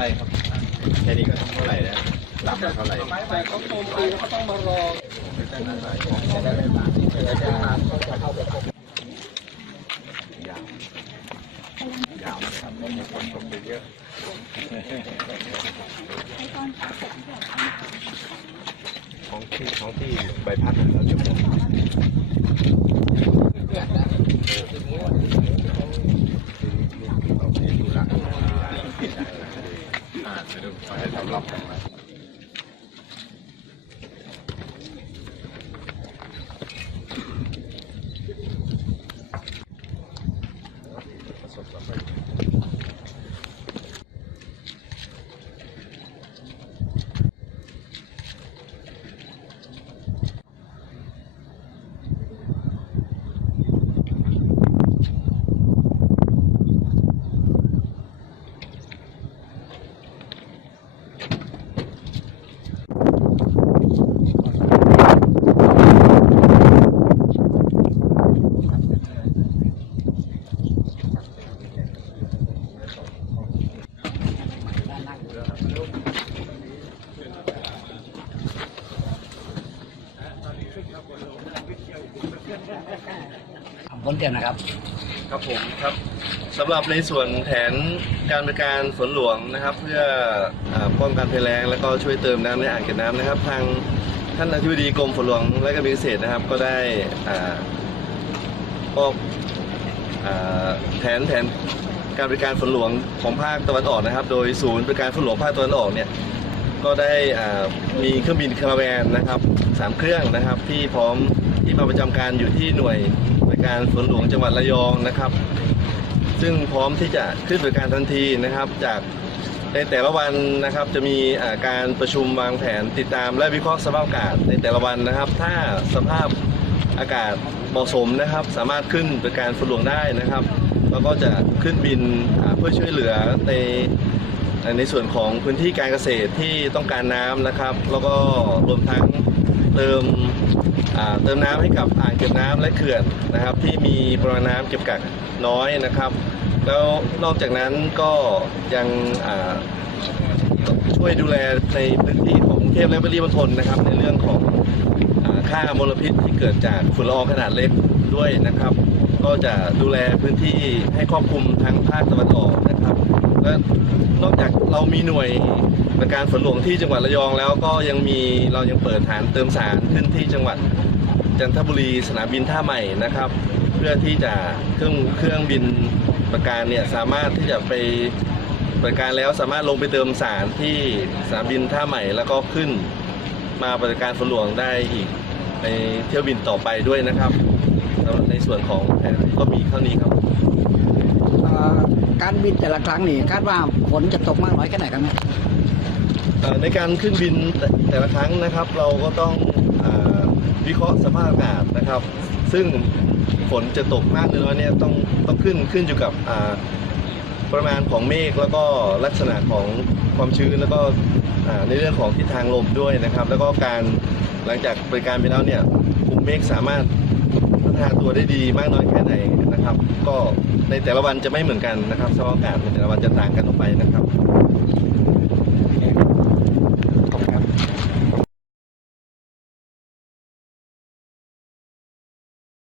ไรครับแค่นี้ก็ต้องเท่าไหร่แล้วหลับเท่าไหร่แต่เขาโจมตีเขาต้องมารอยาวยาวนะครับมีคนชมไปเยอะของที่ของที่ใบพัดเราจะหมดอ่าจะดู ไปให้สำกันมเดือนนะครับ ครับผมครับสำหรับในส่วนแผนการบริการฝนหลวงนะครับ เพื่ออป้องกันภัยแล้งและก็ช่วยเติมน้ำในอ่างเก็บน้ำนะครับ ทางท่านอธิบดีกรมฝนหลวงและการบินเกษตรนะครับ ก็ได้อ่าออกอ่าแผนแผนการบริการฝนหลวงของภาคตะวันออกนะครับ โดยศูนย์บริการฝนหลวงภาคตะวันออกเนี่ย ก็ได้อ่ามีเครื่องบินคาราแวนนะครับสามเครื่องนะครับที่พร้อม ที่มาประจำการอยู่ที่หน่วยบริการฝนหลวงจังหวัดระยองนะครับ ซึ่งพร้อมที่จะขึ้นบริการทันทีนะครับ จากในแต่ละวันนะครับจะมีการประชุมวางแผนติดตามและวิเคราะห์สภาพอากาศในแต่ละวันนะครับ ถ้าสภาพอากาศเหมาะสมนะครับ สามารถขึ้นบริการฝนหลวงได้นะครับแล้วก็จะขึ้นบินเพื่อช่วยเหลือในในส่วนของพื้นที่การเกษตรที่ต้องการน้ำนะครับ แล้วก็รวมทั้ง เติมเติมน้ำให้กับอ่างเก็บน้ำและเขื่อนนะครับ ที่มีปริมาณน้ำเก็บกักน้อยนะครับ แล้วนอกจากนั้นก็ยังช่วยดูแลในพื้นที่ของกรุงเทพและปริมณฑลนะครับ ในเรื่องของอค่ามลพิษที่เกิดจากฝุ่นละอองขนาดเล็กด้วยนะครับ ก็จะดูแลพื้นที่ให้ครอบคลุมทั้งภาคตะวันออกนะครับ และนอกจากเรามีหน่วยบริการฝนหลวงที่จังหวัดระยองแล้วก็ยังมีเรายังเปิดฐานเติมสารขึ้นที่จังหวัดจันทบุรีสนามบินท่าใหม่นะครับ เพื่อที่จะเครื่องเครื่องบินประการเนี่ยสามารถที่จะไปบริการแล้วสามารถลงไปเติมสารที่สนามบินท่าใหม่แล้วก็ขึ้นมาบริการฝนหลวงได้อีกในเที่ยวบินต่อไปด้วยนะครับในส่วนของแผนก็มีเท่านี้ครับ การบินแต่ละครั้งนี่คาดว่าฝนจะตกมากน้อยแค่ไหนครับเนี่ยเอ่อในการขึ้นบินแต่ละครั้งนะครับ เราก็ต้องวิเคราะห์สภาพอากาศนะครับ ซึ่งฝนจะตกมากหรือน้อยเนี่ยต้องต้องขึ้นขึ้นอยู่กับประมาณของเมฆแล้วก็ลักษณะของความชื้นแล้วก็ในเรื่องของทิศทางลมด้วยนะครับ แล้วก็การหลังจากบริการไปแล้วเนี่ยกลุ่มเมฆสามารถ พัฒนาตัวได้ดีมากน้อยแค่ไหนนะครับ ก็ในแต่ละวันจะไม่เหมือนกันนะครับสภาพอากาศในแต่ละวันจะต่างกันออกไปนะครับ